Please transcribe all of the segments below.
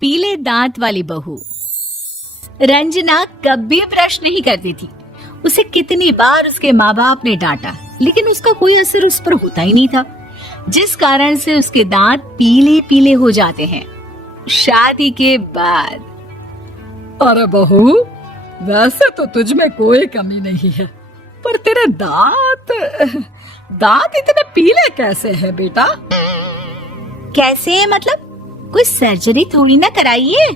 पीले दांत वाली बहू। रंजना कभी ब्रश नहीं करती थी। उसे कितनी बार उसके माँ बाप ने डांटा, लेकिन उसका कोई असर उस पर होता ही नहीं था, जिस कारण से उसके दांत पीले पीले हो जाते हैं। शादी के बाद अरे बहू, वैसे तो तुझ में कोई कमी नहीं है, पर तेरे दांत इतने पीले कैसे हैं बेटा? कैसे मतलब? कोई सर्जरी थोड़ी ना कराइए।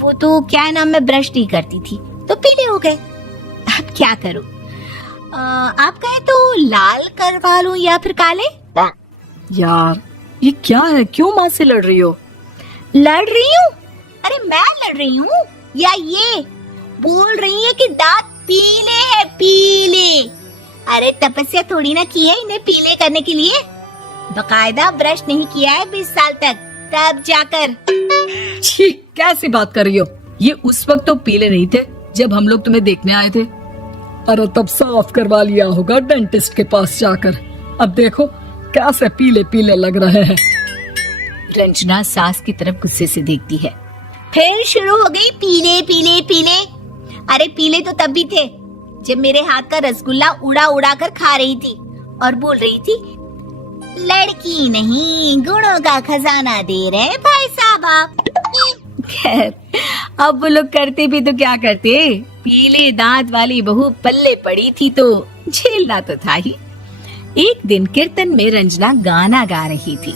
वो तो क्या नाम, मैं ब्रश नहीं करती थी तो पीले हो गए। अब क्या करूं? आप कहे तो लाल करवा लूं या फिर काले? यार ये क्या है, क्यों माँ से लड़ रही हो? लड़ रही हूँ? अरे मैं लड़ रही हूँ या ये बोल रही है कि दांत पीले हैं, पीले। अरे तपस्या थोड़ी ना की है इन्हें पीले करने के लिए। बकायदा ब्रश नहीं किया है 20 साल तक, तब जाकर। छी, कैसी बात कर रही हो? ये उस वक्त तो पीले नहीं थे जब हम लोग तुम्हें देखने आए थे। अरे तब साफ करवा लिया होगा डेंटिस्ट के पास जाकर। अब देखो कैसे पीले पीले लग रहे हैं। रंजना सास की तरफ गुस्से से देखती है। फिर शुरू हो गई पीले पीले पीले। अरे पीले तो तब भी थे जब मेरे हाथ का रसगुल्ला उड़ा उड़ा कर खा रही थी और बोल रही थी, लड़की नहीं गुणों का खजाना दे रहे भाई साहब आप। खैर, अब वो लोग करते भी तो क्या करते, पीले दांत वाली बहू पल्ले पड़ी थी तो झेलना तो था ही। एक दिन कीर्तन में रंजना गाना गा रही थी।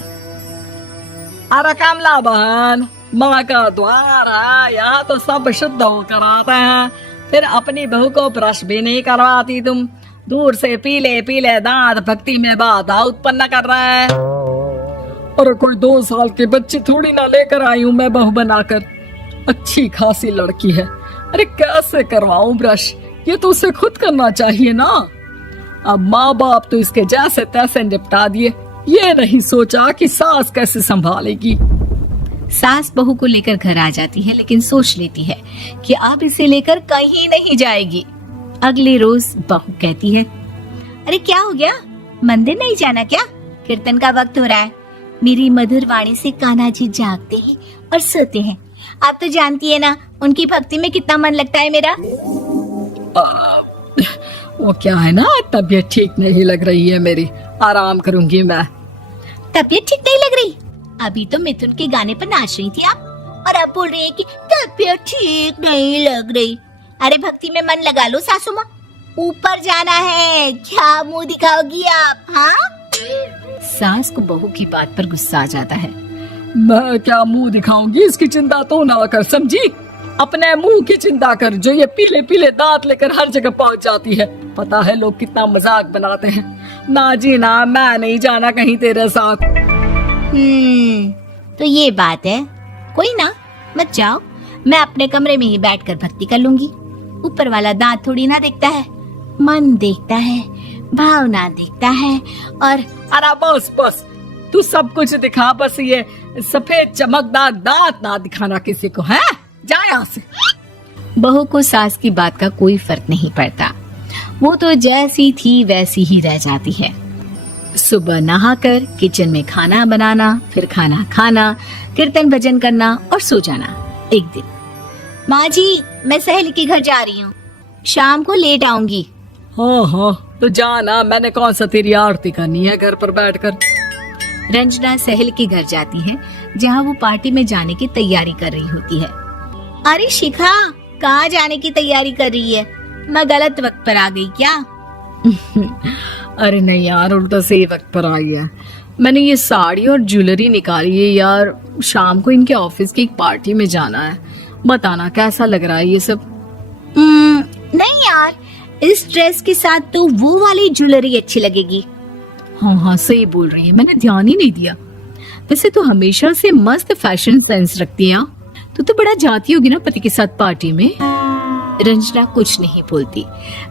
अरे कमला बहन, माँ का द्वार है, यहाँ तो सब शुद्ध होकर आते हैं, फिर अपनी बहू को ब्रश भी नहीं करवाती तुम। दूर से पीले पीले दांत भक्ति में बाधा उत्पन्न कर रहे हैं। और कोई 2 साल के बच्चे थोड़ी ना लेकर आई हूँ मैं बहू बनाकर। अच्छी खासी लड़की है, अरे कैसे करवाऊं ब्रश? ये तो उसे खुद करना चाहिए ना। अब माँ बाप तो इसके जैसे तैसे निपटा दिए, ये नहीं सोचा कि सास कैसे संभालेगी। सास बहू को लेकर घर आ जाती है, लेकिन सोच लेती है कि अब इसे लेकर कहीं नहीं जाएगी। अगले रोज बहू कहती है, अरे क्या हो गया, मंदिर नहीं जाना क्या? कीर्तन का वक्त हो रहा है। मेरी मधुर वाणी से कान्हा जी जागते हैं और सोते हैं। आप तो जानती है ना उनकी भक्ति में कितना मन लगता है मेरा। वो क्या है ना, तबीयत ठीक नहीं लग रही है मेरी, आराम करूंगी मैं। तबीयत ठीक नहीं लग रही? अभी तो मिथुन के गाने पर नाच रही थी आप, और अब बोल रही है कि तबीयत ठीक नहीं लग रही। अरे भक्ति में मन लगा लो सासू माँ, ऊपर जाना है, क्या मुंह दिखाओगी आप? हाँ? सास को बहू की बात पर गुस्सा आ जाता है। मैं क्या मुंह दिखाऊंगी, इसकी चिंता तो ना कर, समझी? अपने मुंह की चिंता कर, जो ये पीले पीले दांत लेकर हर जगह पहुंच जाती है। पता है लोग कितना मजाक बनाते हैं। ना जी ना, मैं नहीं जाना कहीं तेरे साथ। तो ये बात है, कोई ना, मत जाओ, मैं अपने कमरे में ही बैठकर भक्ति कर लूंगी। ऊपर वाला दांत थोड़ी ना देखता है, मन देखता है, भावना देखता है। और अरे बस बस, तू सब कुछ दिखा, बस ये सफेद चमकदार दांत ना दिखाना किसी को, है? जा यहाँ से। बहू को सास की बात का कोई फर्क नहीं पड़ता, वो तो जैसी थी वैसी ही रह जाती है। सुबह नहाकर किचन में खाना बनाना, फिर खाना खाना, कीर्तन भजन करना और सो जाना। एक दिन, माँ जी मैं सहेली के घर जा रही हूँ, शाम को लेट आऊंगी। हाँ हाँ तो जाना, मैंने कौन सा तेरी आरती करनी है घर पर बैठकर। रंजना सहेली के घर जाती है, जहाँ वो पार्टी में जाने की तैयारी कर रही होती है। अरे शिखा, कहाँ जाने की तैयारी कर रही है? मैं गलत वक्त पर आ गई क्या? अरे नहीं यार, उल्टा सही वक्त पर आई है। मैंने ये साड़ी और ज्वेलरी निकाली है यार, शाम को इनके ऑफिस की एक पार्टी में जाना है। बताना कैसा लग रहा है ये सब? नहीं यार, इस ड्रेस के साथ तो वो वाली ज्वेलरी अच्छी लगेगी। हाँ हाँ सही बोल रही है, मैंने ध्यान ही नहीं दिया। वैसे तो हमेशा से मस्त फैशन सेंस रखती है। तो बड़ा जाती होगी ना पति के साथ पार्टी में। रंजना कुछ नहीं बोलती,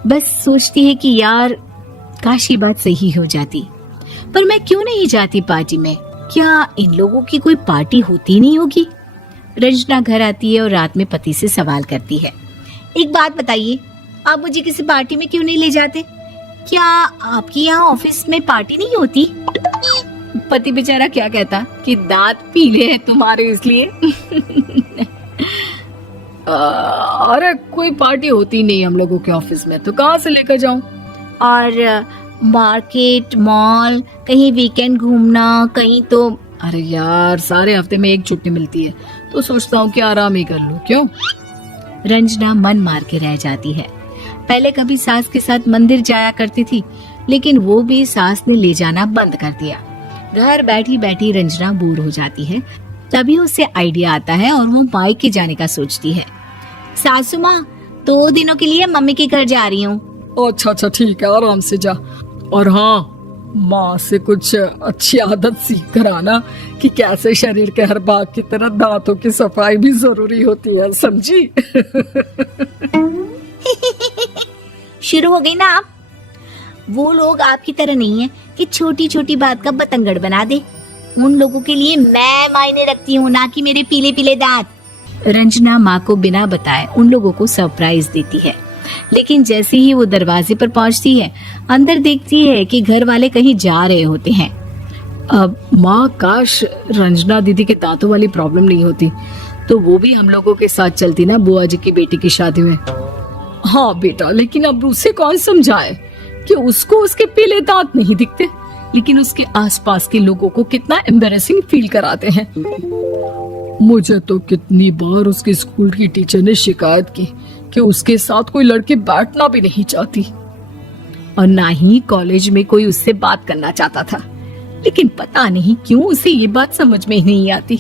बस सोचती है कि यार काश ये बात सही हो जाती। पर मैं क्यों नहीं जाती पार्टी में? क्या इन लोगों की कोई पार्टी होती नहीं होगी? रंजना घर आती है और रात में पति से सवाल करती है, एक बात बताइए, आप मुझे किसी पार्टी में क्यों नहीं ले जाते? क्या आपकी यहाँ ऑफिस में पार्टी नहीं होती? पति बेचारा क्या कहता कि दांत पीले हैं तुम्हारे इसलिए। अरे कोई पार्टी होती नहीं हम लोगों के ऑफिस में, तो कहाँ से लेकर जाऊं? और मार्केट, मॉल, कहीं वीकेंड घूमना, कहीं तो। अरे यार, सारे हफ्ते में एक छुट्टी मिलती है, तो सोचता हूँ कि आराम ही कर लूं। क्यों? रंजना मन मार के रह जाती है। पहले कभी सास के साथ मंदिर जाया करती थी, लेकिन वो भी सास ने ले जाना बंद कर दिया। घर बैठी बैठी रंजना बोर हो जाती है। तभी उसे आइडिया आता है और वो मायके जाने का सोचती है। सासू माँ, 2 दिनों के लिए मम्मी के घर जा रही हूँ। अच्छा अच्छा ठीक है, आराम से जा। और हाँ, माँ से कुछ अच्छी आदत सीख कर आना कि कैसे शरीर के हर भाग की तरह दांतों की सफाई भी जरूरी होती है, समझी? शुरू हो गई ना आप। वो लोग आपकी तरह नहीं है कि छोटी छोटी बात का बतंगड़ बना दे। उन लोगों के लिए मैं मायने रखती हूँ, ना कि मेरे पीले पीले दांत। रंजना माँ को बिना बताए उन लोगों को सरप्राइज देती है, लेकिन जैसे ही वो दरवाजे पर पहुंचती है, अंदर देखती है कि घर वाले कहीं जा रहे होते हैं। अब माँ, काश रंजना दीदी के दांतों वाली प्रॉब्लम नहीं होती, तो वो भी हम लोगों के साथ चलती ना बुआ जी की बेटी की शादी में। हाँ बेटा, लेकिन अब उसे कौन समझाए कि उसको उसके पीले दांत नहीं दिखते, लेकिन उसके आसपास के लोगों को कितना एम्बैरेसिंग फील कराते हैं। मुझे तो कितनी बार उसके स्कूल की टीचर ने शिकायत की कि उसके साथ कोई लड़की बैठना भी नहीं चाहती, और ना ही कॉलेज में कोई उससे बात करना चाहता था। लेकिन पता नहीं क्यों उसे ये बात समझ में ही नहीं आती।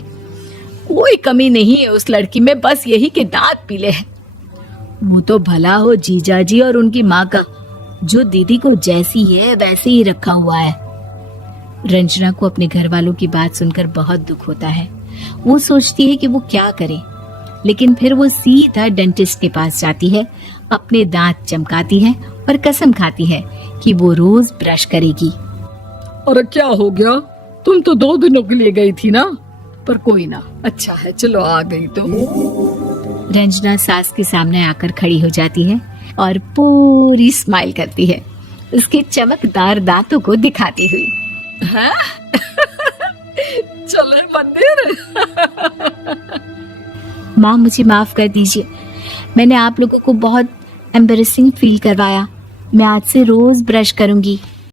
कोई कमी नहीं है उस लड़की में, बस यही कि दांत पीले हैं। वो तो भला हो जीजा जी और उनकी माँ का, जो दीदी को जैसी है वैसे ही रखा हुआ है। रंजना को अपने घर वालों की बात सुनकर बहुत दुख होता है। वो सोचती है कि वो क्या करे, लेकिन फिर वो सीधा डेंटिस्ट के पास जाती है, अपने दांत चमकाती है और कसम खाती है कि वो रोज ब्रश करेगी। अरे क्या हो गया? तुम तो 2 दिनों के लिए गई थी ना, पर कोई ना, अच्छा है, चलो आ गई तो। रंजना सास के सामने आकर खड़ी हो जाती है और पूरी स्माइल करती है, उसके चमकदार दांतों को दिखाती हुई। हैं? चले मंदिर? माँ, मुझे माफ कर दीजिए, मैंने आप लोगों को बहुत एम्बैरेसिंग फील करवाया। मैं आज से रोज ब्रश करूंगी।